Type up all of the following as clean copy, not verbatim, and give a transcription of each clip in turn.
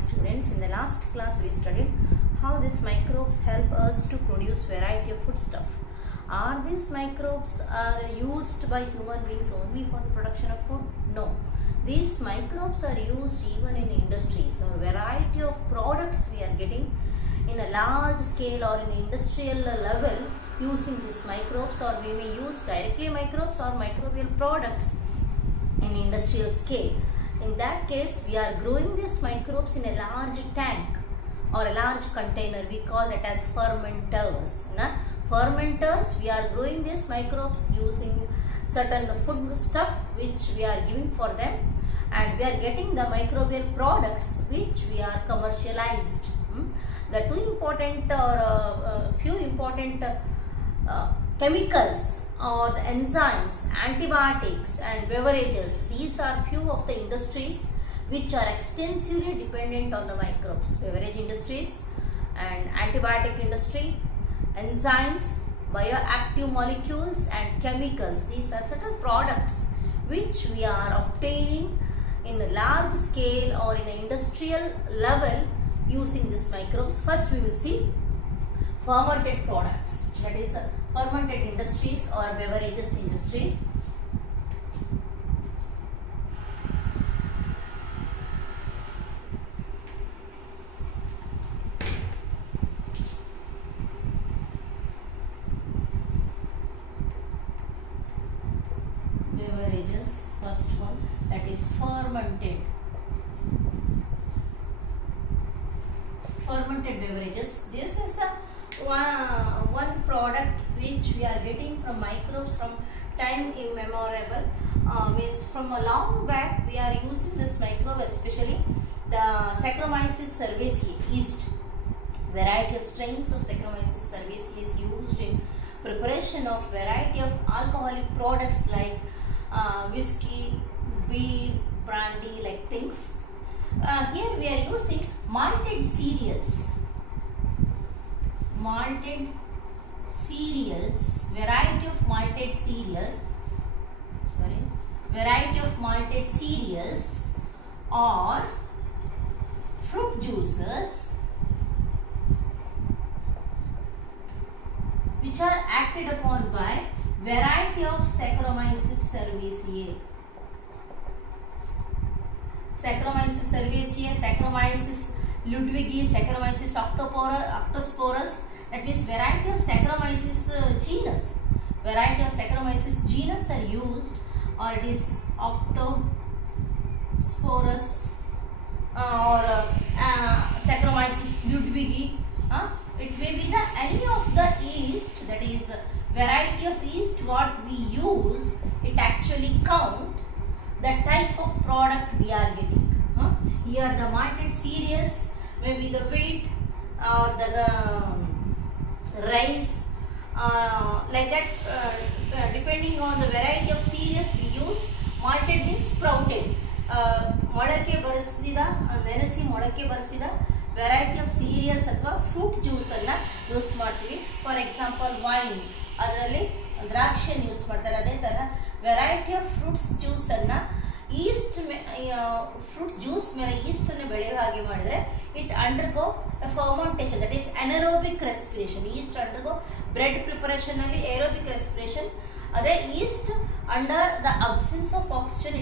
Students. In the last class we studied how these microbes help us to produce variety of foodstuff. Are these microbes are used by human beings only for the production of food? No. These microbes are used even in industries, or variety of products we are getting in a large scale or in industrial level using these microbes, or we may use directly microbes or microbial products in industrial scale. In that case, we are growing these microbes in a large tank or a large container. We call that as fermenters. Fermenters, we are growing these microbes using certain food stuff which we are giving for them, and we are getting the microbial products which we are commercialized. The two important or few important chemicals or the enzymes, antibiotics and beverages, these are few of the industries which are extensively dependent on the microbes. Beverage industries and antibiotic industry, enzymes, bioactive molecules and chemicals. These are certain products which we are obtaining in a large scale or in an industrial level using these microbes. First we will see fermented products, that is fermented industries or beverages industries. Beverages, first one, that is fermented beverages. This is the one product which we are getting from microbes from time immemorial. Means from a long back we are using this microbe, especially the Saccharomyces cerevisiae yeast. Variety of strains of Saccharomyces cerevisiae is used in preparation of variety of alcoholic products like whiskey, beer, brandy, like things. Here we are using malted cereals. Variety of malted cereals or fruit juices which are acted upon by variety of Saccharomyces cerevisiae. Saccharomyces cerevisiae, Saccharomyces ludwigi, Saccharomyces octosporus, that means variety of Saccharomyces genus. Variety of Saccharomyces genus are used, or it is octosporus or Saccharomyces ludwigi. It may be any of the yeast, that is variety of yeast what we use, it actually count the type of product we are getting. Here the malted cereals, maybe the wheat or the rice, like that, depending on the variety of cereals we use. Malted means sprouted, ಮೊಳಕೆ ಬರಿಸಿದ ನೆನೆಸಿ ಮೊಳಕೆ ಬರಿಸಿದ variety of serials ಅಥವಾ fruit juice ಅನ್ನ use ಮಾಡ್ತೀವಿ. For example wine, ಅದರಲ್ಲಿ ದ್ರಾಕ್ಷಿಯನ್ನು use ಮಾಡ್ತಾರೆ. ಅದೇ ತರ ವೆರೈಟಿ ಆಫ್ ಫ್ರೂಟ್ಸ್ ಜ್ಯೂಸ್ ಅನ್ನ ಈಸ್ಟ್ ಫ್ರೂಟ್ ಜ್ಯೂಸ್ ಮೇಲೆ ಈಸ್ಟ್ ಅನ್ನು ಬೆಳೆಯುವ ಹಾಗೆ ಮಾಡಿದ್ರೆ it undergo fermentation, that is anaerobic respiration. East undergo bread preparation ಅಲ್ಲಿ ಏರೋಬಿಕ್ ರೆಸ್ಪಿರೇಷನ್. ಅದೇ East under the absence of oxygen,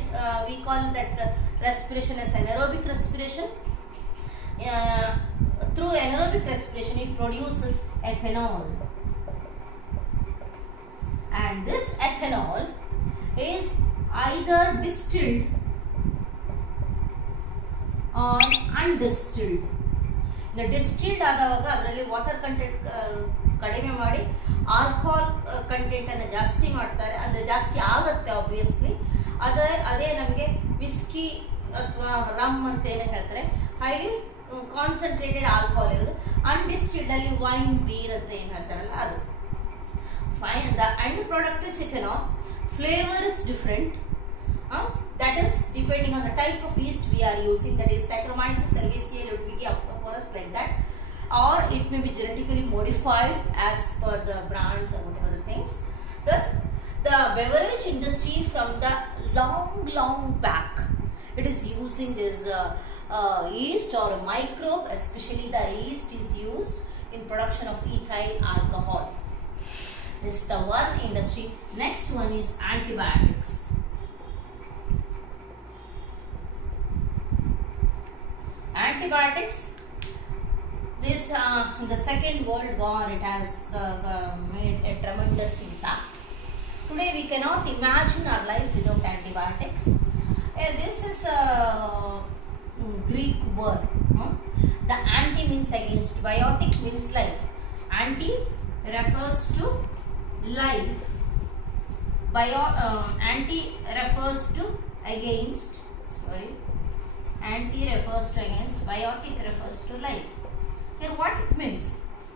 we call that respiration as anaerobic respiration. Through anaerobic respiration it produces ethanol, and this ethanol is either distilled or undistilled. The distilled ಆದವಾಗ ಅದರಲ್ಲಿ water content ಕಡಿಮೆ ಮಾಡಿ alcohol content ಅನ್ನು ಜಾಸ್ತಿ ಮಾಡ್ತಾರೆ, ಅಂದ್ರೆ ಜಾಸ್ತಿ ಆಗುತ್ತೆ obviously. ಅದೇ ನಮಗೆ ವಿಸ್ಕಿ ಅಥವಾ ರಮ್ ಅಂತ ಏನು ಹೇಳ್ತಾರೆ, ಹೈಲಿ ಕಾನ್ಸಂಟ್ರೇಟೆಡ್ ಆಲ್ಕೋಹಾಲ್ ಇರೋದು. ಅನ್ಡಿಸ್ಟಿಲ್ಡ್ ಅಲ್ಲಿ ವೈನ್, ಬೀರ್ ಅಂತ ಏನು ಹೇಳ್ತಾರಲ್ಲ ಅದು. Fine, the end product is ethanol. Flavor is different. That is depending on the type of yeast we are using, that is Saccharomyces cerevisiae, ludwigi, octosporus, like that, or it may be genetically modified as per the brands or whatever the things. Thus, the beverage industry from the long back, it is using this yeast or microbe, especially the yeast, is used in production of ethyl alcohol. This is the one industry. Next one is antibiotics. Antibiotics. This in the Second World War, it has made a tremendous impact. Today we cannot imagine our life without antibiotics. This is a Greek word. The anti means against, biotic means life. Anti refers to life. Anti refers to against. Anti refers to against. Biotic refers to life. Here, what it means?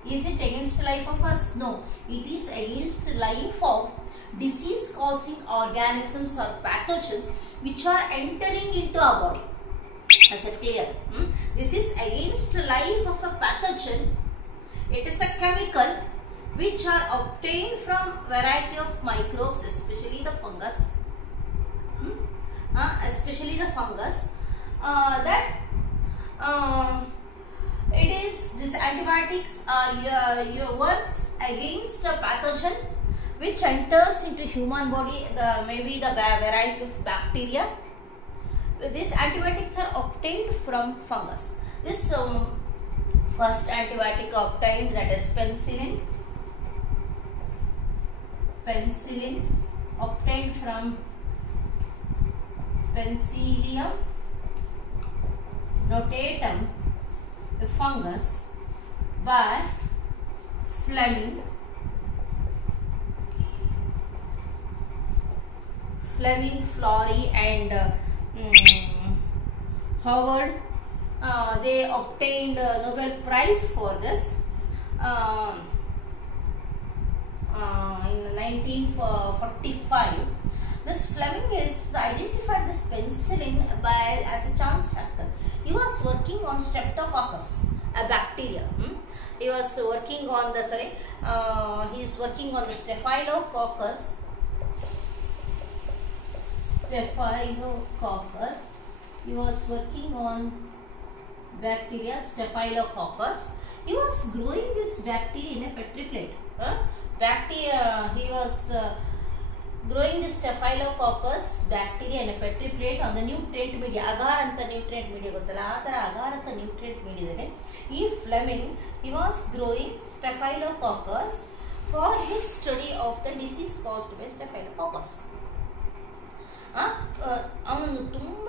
Is it against life of us? No. It is against life of disease-causing organisms or pathogens which are entering into our body. Is it clear? This is against life of a pathogen. It is a chemical which are obtained from variety of microbes, especially the fungus. These antibiotics are your works against a pathogen which enters into human body, maybe the variety of bacteria. These antibiotics are obtained from fungus. This first antibiotic obtained, that is penicillin. Penicillin obtained from Penicillium notatum, a fungus, by Fleming, Florey and Howard. They obtained a Nobel Prize for this in 1945. This Fleming is identified this penicillin as a chance factor. He was working on Streptococcus, a bacteria. He was working on the he is working on the Staphylococcus. He was working on bacteria Staphylococcus. He was growing this bacteria in a Petri plate. He was growing this Staphylococcus bacteria in a Petri plate on the nutrient media. Agar anta nutrient media gottalla, adara agar anta nutrient media. Fleming, he was growing Staphylococcus for his study of the disease caused by Staphylococcus. ಅವನು ತುಂಬ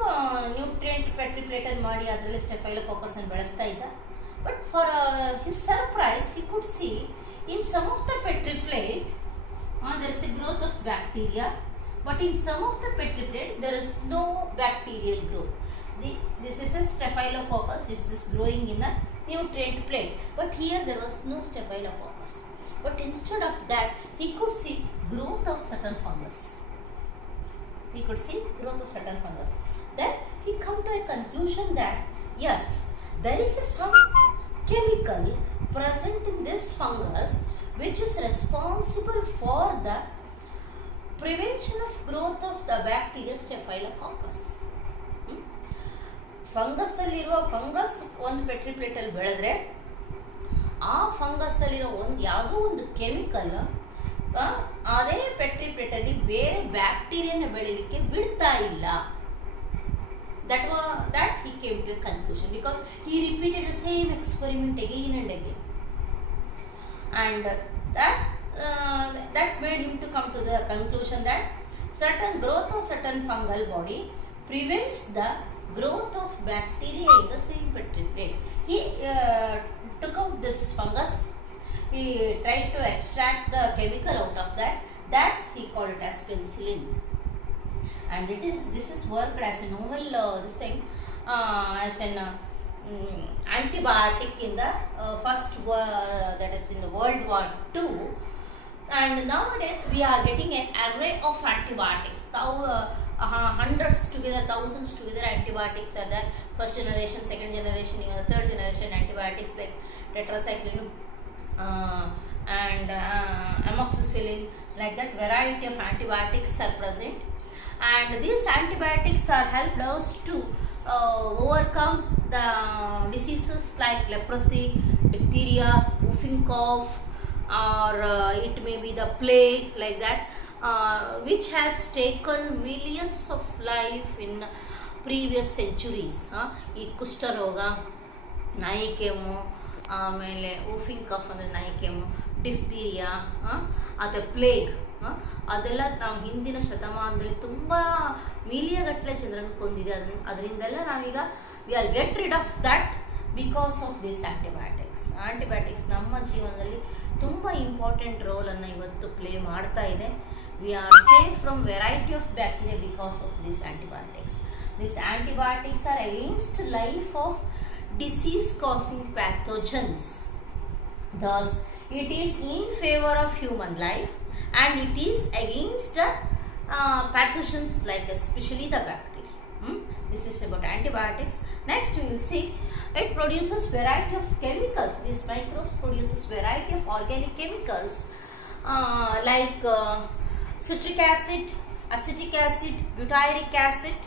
nutrient Petri ಪ್ಲೇಟಲ್ಲಿ ಮಾಡಿ ಅದರಲ್ಲಿ ಸ್ಟೆಫೈಲೋಕಾಕಸ್ ಅನ್ನು ಬೆಳೆಸ್ತಾ ಇದ್ದ. But for his surprise he could see in some of the petri plate there is a growth of bacteria, but in some of the petri plate there is no bacterial growth. This is a Staphylococcus. This is growing in a nutrient plate, but here there was no Staphylococcus. But instead of that, he could see growth of certain fungus. Then he come to a conclusion that yes, there is some chemical present in this fungus which is responsible for the prevention of growth of the bacteria Staphylococcus. Fungus ಅಲ್ಲಿರುವ fungus ಒಂದು Petri plate ಅಲ್ಲಿ ಬೆಳೆದ್ರೆ ಆ fungus ಅಲ್ಲಿರೋ ಯಾವುದೋ ಒಂದು chemical ಅದೇ Petri plate ಅಲ್ಲಿ ಬೇರೆ ಬ್ಯಾಕ್ಟೀರಿಯಾನ ಬೆಳಿಲಿಕ್ಕೆ ಬಿಡ್ತಾ ಇಲ್ಲ. That he came to a conclusion because he repeated the same experiment again and again, and that made him to come to the conclusion that certain growth of certain fungal body prevents the growth of bacteria in the same petri plate. He took out this fungus. He tried to extract the chemical out of that he called it as penicillin, and this is worked as a novel as an antibiotic in the that is in the World War II. And nowadays we are getting an array of antibiotics. Hundreds together, thousands together antibiotics are there. First generation, second generation, third generation antibiotics like tetracycline and amoxicillin, like that variety of antibiotics are present, and these antibiotics are helped us to overcome the diseases like leprosy, diphtheria, whooping cough, or it may be the plague, like that, which has taken millions of life in previous centuries. ಈ ಕುಷ್ಠರೋಗ, ನಾಯಿ ಕೆಮ್ಮು, ಆಮೇಲೆ ವೂಫಿಂಗ್ cough ಅಂದರೆ ನಾಯಿ ಕೆಮ್ಮು, ಡಿಫ್ತೀರಿಯಾ, ಅಥವಾ plague, ಅದೆಲ್ಲ ನಾವು ಹಿಂದಿನ ಶತಮಾನದಲ್ಲಿ ತುಂಬ ಮಿಲಿಯಗಟ್ಟಲೆ ಜನರನ್ನು ಕೊಂದಿದೆ. ಅದರಿಂದೆಲ್ಲ ನಾವೀಗ we are get rid of that because of this antibiotics. Antibiotics ನಮ್ಮ ಜೀವನದಲ್ಲಿ ತುಂಬ ಇಂಪಾರ್ಟೆಂಟ್ ರೋಲನ್ನು ಇವತ್ತು ಪ್ಲೇ ಮಾಡ್ತಾ ಇದೆ. We are safe from variety of bacteria because of this antibiotics. These antibiotics are against life of disease-causing pathogens. Thus, it is in favor of human life, and it is against pathogens like especially the bacteria. This is about antibiotics. Next, we will see it produces variety of chemicals. These microbes produces variety of organic chemicals like citric acid, acetic acid, butyric acid.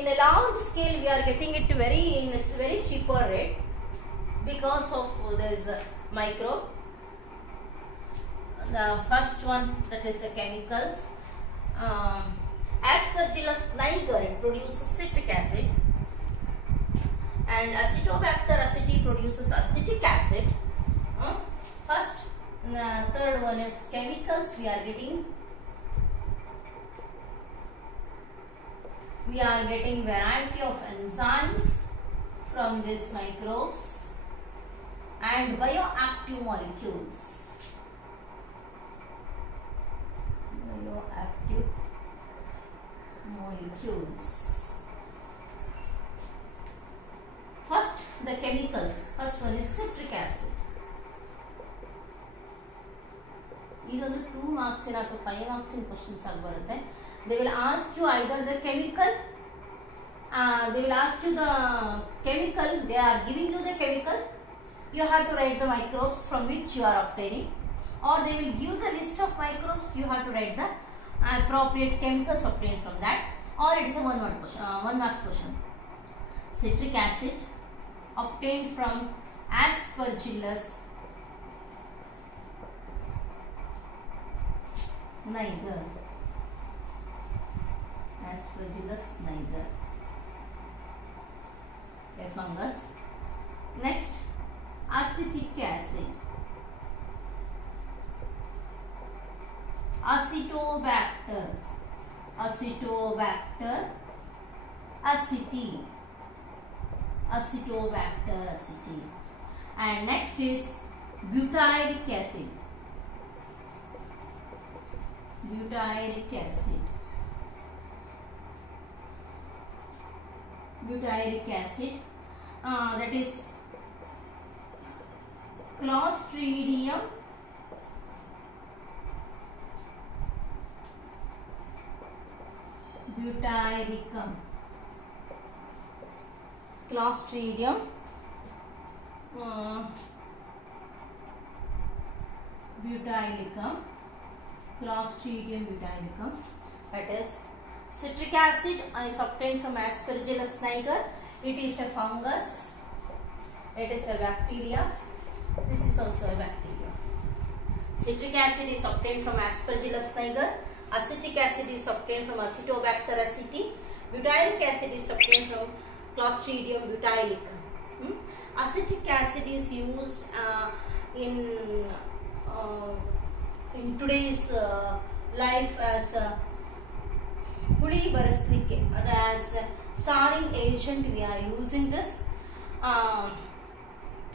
In a large scale we are getting it in a very cheaper rate because of this microbe. The first one, that is the chemicals. Aspergillus niger, it produces citric acid, and Acetobacter aceti produces acetic acid. First, third one is chemicals. We are getting variety of enzymes from these microbes and bioactive molecules. Bioactive molecules. First, the chemicals. First one is citric acid. Either 2 marks or 5 marks in questions are bರುತ್ತೆ. They will ask you either the chemical, they will ask you the chemical, they are giving you the chemical, you have to write the microbes from which you are obtaining, or they will give the list of microbes, you have to write the appropriate chemicals obtained from that, or it is a 1 marks question. Citric acid obtained from Aspergillus niger. Aspergillus niger, a fungus. Next, acetic acid, Acetobacter aceti, Acetobacter aceti. And next is butyric acid, butyric acid, butyric acid, that is Clostridium butyricum, Clostridium butyricum, Clostridium butyricum. That is citric acid is obtained from Aspergillus niger. It is a fungus, it is a bacteria, this is also a bacteria. Citric acid is obtained from Aspergillus niger, acetic acid is obtained from Acetobacter aceti, butyric acid is obtained from Clostridium butyricum. Acetic acid is used in today's life as huli barislikke, as saring agent. We are using this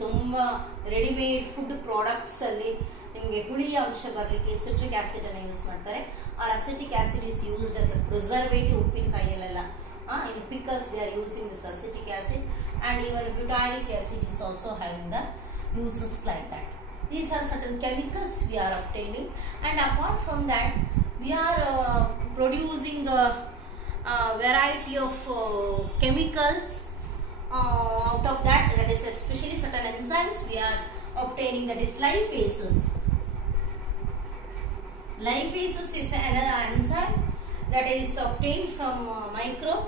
ತುಂಬಾ readymade food products ಅಲ್ಲಿ ನಿಮಗೆ ಹುಳಿಯ ಅಂಶ ಬರಲಿಕ್ಕೆ citric acid ಅನ್ನು use ಮಾಡ್ತಾರೆ. Or acetic acid is used as a preservative ಉಪ್ಪಿನಕಾಯಿಯಲ್ಲೆಲ್ಲ in pickles they are using this acetic acid, and even butyric acid is also having the uses like that. These are certain chemicals we are obtaining, and apart from that we are producing a variety of chemicals out of that is especially certain enzymes we are obtaining, that is lipases. Lipases is another enzyme that is obtained from microbe.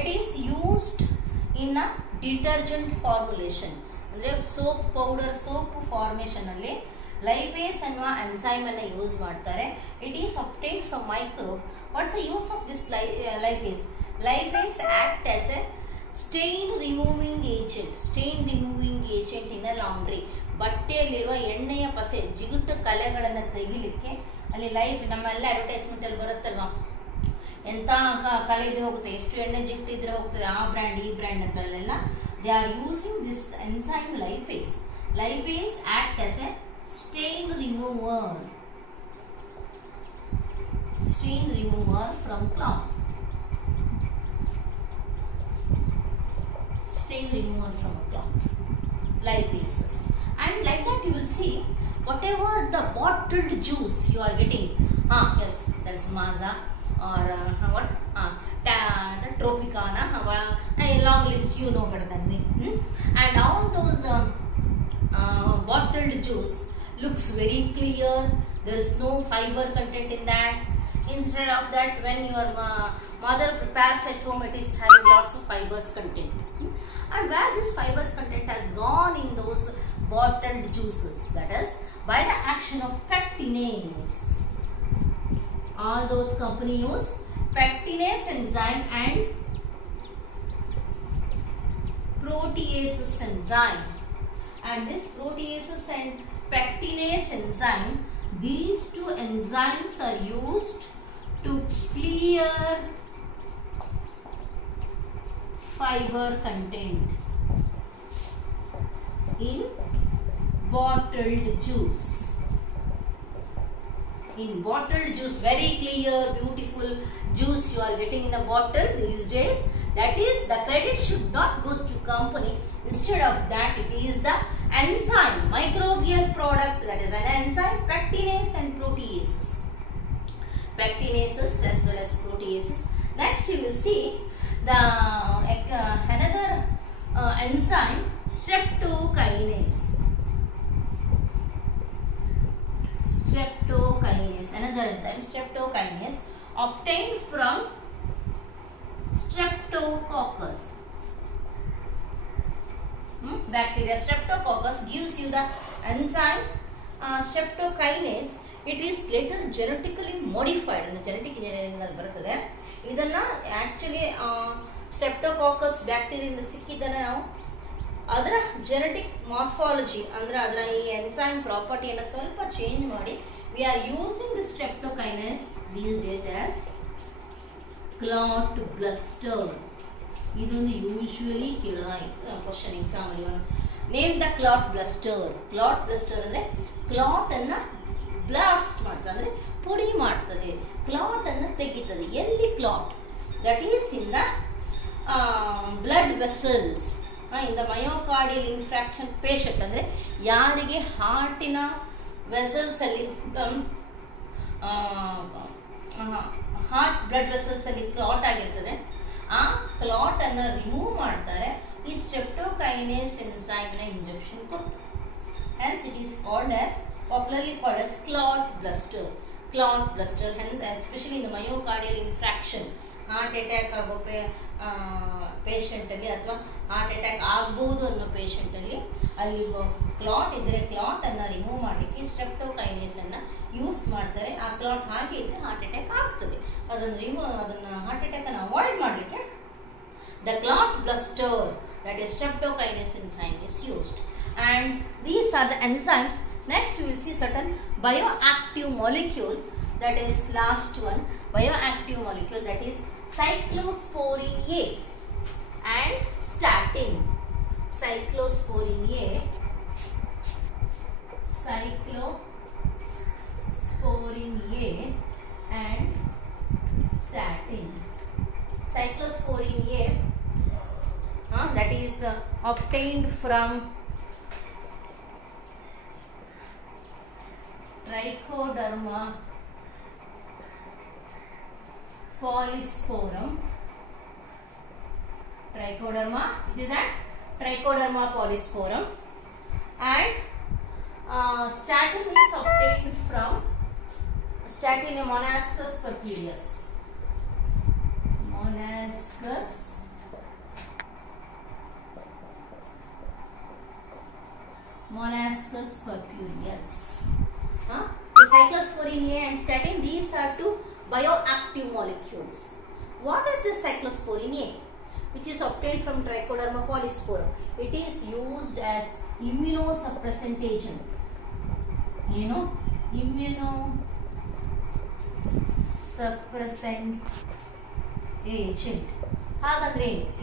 It is used in a detergent formulation. ಅಂದ್ರೆ soap powder soap formation ಅಲ್ಲಿ lipase ಅನ್ನುವ enzyme ಅನ್ನು use ಮಾಡ್ತಾರೆ. It is obtained from microbe. What's the use of this lipase? Lipase act as a stain removing agent. Stain removing agent in a laundry. ಬಟ್ಟೆಯಲ್ಲಿರುವ ಎಣ್ಣೆಯ ಪಸೆ ಜಿಗುಟು ಕಲೆಗಳನ್ನು ತೆಗಿಲಿಕ್ಕೆ ಅಲ್ಲಿ ನಮ್ಮೆಲ್ಲ ಅಡ್ವರ್ಟೈಸ್ಮೆಂಟ್ ಅಲ್ಲಿ ಬರುತ್ತಲ್ವಾ, ಎಂತ ಕಲೆ ಇದ್ರೆ ಹೋಗುತ್ತೆ, ಎಷ್ಟು ಎಣ್ಣೆ ಜಿಗುಟು ಇದ್ರೆ ಹೋಗ್ತದೆ, ಆ ಬ್ರ್ಯಾಂಡ್ ಈ brand ಅಂತಲ್ಲೆಲ್ಲ they are using this enzyme lipase. Lipase act as a stain remover. Stain remover from cloth. Stain remover from a cloth. Lipases. And like that you will see whatever the bottled juice you are getting. Yes, that is Maaza or what? The Tropicana, long list, you know better than me. And all those bottled juice looks very clear. There is no fiber content in that. Instead of that, when your mother prepares at home, it is having lots of fibers content. And where this fibers content has gone in those bottled juices, that is by the action of pectinase. All those company use pectinase enzyme and proteases enzyme, and this proteases and pectinase enzyme, these two enzymes are used to clear fiber content in bottled juice. In bottled juice, very clear, beautiful juice you are getting in a bottle these days. That is, the credit should not go to company. Instead of that, it is the enzyme, microbial product, that is an enzyme, pectinase and proteases. Pectinases as well as proteases. Next you will see the another enzyme, streptokinase. Streptokinase, another enzyme, streptokinase, obtained from Streptococcus bacteria. Streptococcus gives you the enzyme streptokinase. It is later genetically modified in the genetic engineering ಅಲ್ಲಿ ಬರುತ್ತದೆ. ಇದನ್ನ actually streptococcus ಬ್ಯಾಕ್ಟೀರಿಯಿಂದ ಸಿಕ್ಕಿದ್ದನ್ನ ನಾವು ಅದರ genetic morphology ಅಂದ್ರೆ ಅದರ ಈ enzyme ಪ್ರಾಪರ್ಟಿಯನ್ನು ಸ್ವಲ್ಪ change ಮಾಡಿ we are using the streptokinase these days as clot buster. ಇದೊಂದು ಯೂಶುವಲಿ ಕೇಳುವ ಕ್ವಶನ್ ಎಕ್ಸಾಮ್ ಅಲ್ಲಿ ನೇಮ್ ದ ಕ್ಲಾಟ್ ಬ್ಲಸ್ಟರ್. ಕ್ಲಾಟ್ ಬ್ಲಸ್ಟರ್ ಅಂದ್ರೆ ಕ್ಲಾಟ್ ಅನ್ನ ಬ್ಲಾಸ್ಟ್ ಮಾಡ್ತದೆ, ಅಂದ್ರೆ ಪುಡಿ ಮಾಡ್ತದೆ, ಕ್ಲಾಟ್ ಅನ್ನ ತೆಗಿತದೆ. ಎಲ್ಲಿ clot? That is in the blood vessels, in the myocardial infarction patient, ಅಂದ್ರೆ ಯಾರಿಗೆ ಹಾರ್ಟಿನ ವೆಸಲ್ಸ್ ಅಲ್ಲಿ ಹಾರ್ಟ್ ಬ್ಲಡ್ ವೆಸಲ್ಸ್ ಅಲ್ಲಿ ಕ್ಲಾಟ್ ಆಗಿರ್ತದೆ, ಆ ಕ್ಲಾಟ್ ಅನ್ನ ರಿಮೂವ್ ಮಾಡ್ತಾರೆ ಈ ಸ್ಟ್ರೆಪ್ಟೋಕೈನೇಸ್ ಎನ್ಸೈಮ್ ನ ಇಂಜೆಕ್ಷನ್ ಕೊಟ್ಟು. Hence it is called as, popularly called as clot buster. Clot buster, hence especially in the myocardial infraction, heart attack ಆಗೋ ಪೇಷಂಟ್ ಅಲ್ಲಿ ಅಥವಾ ಹಾರ್ಟ್ ಅಟ್ಯಾಕ್ ಆಗ್ಬಹುದು ಅನ್ನೋ ಪೇಷಂಟ್ ಅಲ್ಲಿ ಅಲ್ಲಿ ಕ್ಲಾಟ್ ಇದ್ರೆ ಕ್ಲಾಟ್ ಅನ್ನ ರಿಮೂವ್ ಮಾಡಲಿಕ್ಕೆ ಸ್ಟ್ರೆಪ್ಟೋಕೈನೇಸ್ ಅನ್ನ ಯೂಸ್ ಮಾಡ್ತಾರೆ. ಆ ಕ್ಲಾಟ್ ಹಾಗೆ ಇದ್ರೆ ಹಾರ್ಟ್ ಅಟ್ಯಾಕ್ ಆಗ್ತದೆ, ಅದನ್ನ ಹಾರ್ಟ್ ಅಟ್ಯಾಕ್ ಅನ್ನು ಅವಾಯ್ಡ್ ಮಾಡಲಿಕ್ಕೆ the clot buster, that is streptokinase enzyme, is used. And these are the enzymes. Next you will see certain bioactive molecule, that is last one, bioactive molecule, that is cyclosporin A and statin. Cyclosporin A, cyclosporin A and statin. Cyclosporin A, that is obtained from Trichoderma polysporum. Trichoderma, it is that Trichoderma polysporum. And statin is obtained from Statin monascus purpureus. Monascus purpureus. The cyclosporine A and statin, these are two bioactive molecules. What is this cyclosporine A? Which is obtained from Trichoderma polysporum. It is used as immunosuppressant agent. Immunosuppressant agent.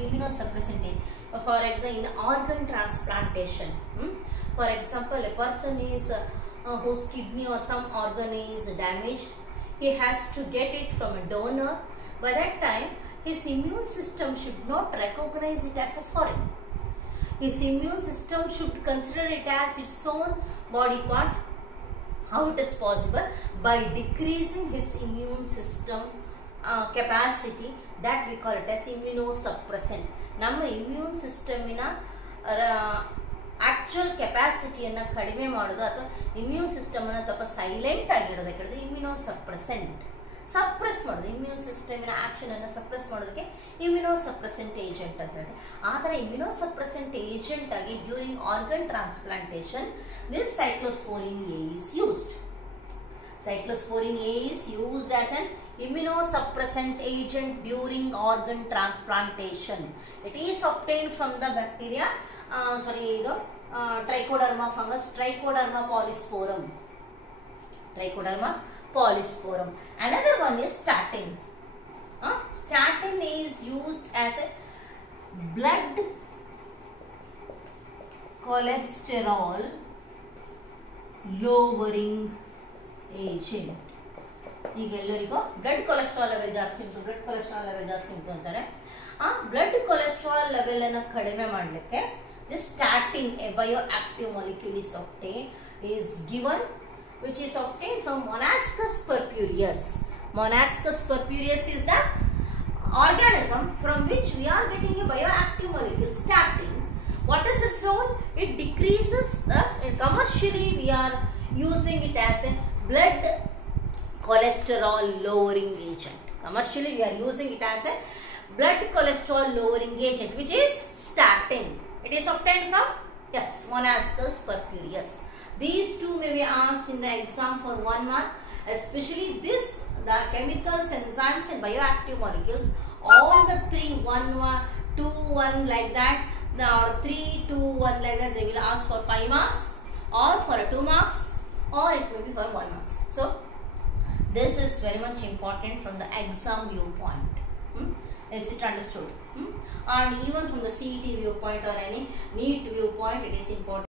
Immunosuppressant agent. For example, in organ transplantation. For example, a person is whose kidney or some organ is damaged. He has to get it from a donor. By that time, his immune system should not recognize it as a foreign. His immune system should consider it as its own body part. How it is possible? By decreasing his immune system capacity, that we call it as immunosuppressant. Nama immune system in actual capacity ಅನ್ನು ಕಡಿಮೆ ಮಾಡೋದು ಅಥವಾ immune system ಅನ್ನು ಸ್ವಲ್ಪ silent ಆಗಿಡೋದಕ್ಕೆ ಇಮ್ಯುನೋಸಪ್ರೆಸೆಂಟ್ suppress ಮಾಡೋದು immune ಸಿಸ್ಟಮಿನ action ಅನ್ನು suppress ಮಾಡೋದಕ್ಕೆ ಇಮ್ಯುನೋಸಪ್ರೆಸೆಂಟ್ agent ಅಂತ ಹೇಳ್ತಾರೆ. ಆ ಥರ ಇಮ್ಯುನೋಸಪ್ರೆಸೆಂಟ್ ಏಜೆಂಟ್ ಆಗಿ during organ transplantation this cyclosporine A is used. Cyclosporine A is used as an immunosuppressant agent during organ transplantation. It is obtained from the bacteria Trichoderma fungus, Trichoderma polysporum. Trichoderma polysporum. Another one is statin. Statin is used as a blood cholesterol lowering agent. ಈಗ ಎಲ್ಲರಿಗೂ blood cholesterol level ಜಾಸ್ತಿ ಉಂಟು ಅಂತಾರೆ. Blood cholesterol level ಅನ್ನು ಕಡಿಮೆ ಮಾಡಲಿಕ್ಕೆ this statin, a bioactive molecule, is given, which is obtained from Monascus purpureus. Monascus purpureus is the organism from which we are getting a bioactive molecule, statin. What is its role? It decreases the, commercially we are using it as a blood cholesterol lowering agent. Commercially we are using it as a blood cholesterol lowering agent, which is statin. It is obtained from, yes, Monascus purpureus. These two may be asked in the exam for 1 mark. Especially this, the chemicals, enzymes and bioactive molecules, all the 3, 1, 2, 1 like that, or 3, 2, 1 like that, they will ask for 5 marks or for 2 marks or it may be for 1 marks. So, this is very much important from the exam viewpoint. Is it understood? And even from the CET viewpoint or any NEET viewpoint, it is important.